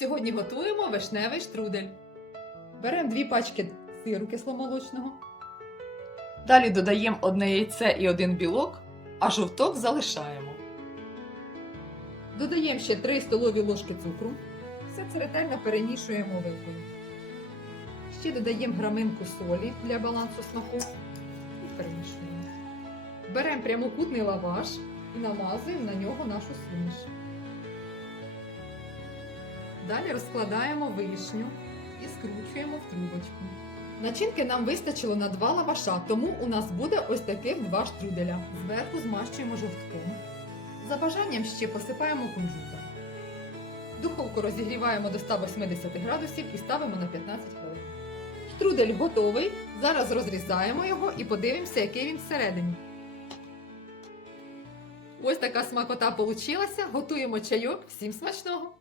Сьогодні готуємо вишневий штрудель. Беремо дві пачки сиру кисломолочного. Далі додаємо одне яйце і один білок, а жовток залишаємо. Додаємо ще 3 столові ложки цукру. Все це ретельно перемішуємо вилкою. Ще додаємо граминку солі для балансу смаку і перемішуємо. Беремо прямокутний лаваш і намазуємо на нього нашу суміш. Далі розкладаємо вишню і скручуємо в трубочку. Начинки нам вистачило на два лаваша, тому у нас буде ось таких два штруделя. Зверху змащуємо жовтком. За бажанням ще посипаємо кунжутом. Духовку розігріваємо до 180 градусів і ставимо на 15 хвилин. Штрудель готовий. Зараз розрізаємо його і подивимося, який він всередині. Ось така смакота получилася. Готуємо чайок. Всім смачного!